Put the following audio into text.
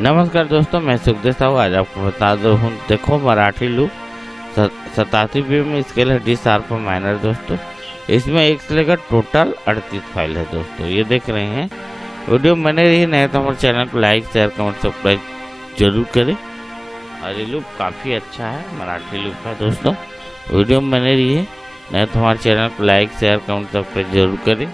नमस्कार दोस्तों, मैं सुखदेव साहू। आज आपको बता दो हूँ, देखो मराठी लूप 87 BPM स्केल है, डी शार्प माइनर। दोस्तों इसमें 1 से लेकर टोटल 38 फाइल है। दोस्तों ये देख रहे हैं, वीडियो बने रही नए तो हमारे चैनल को लाइक शेयर कमेंट सब्सक्राइब जरूर करें। और ये लूप काफ़ी अच्छा है, मराठी लूप है। दोस्तों वीडियो बने रही है नए तो हमारे चैनल को लाइक शेयर कमेंट सब्सक्राइब जरूर करें।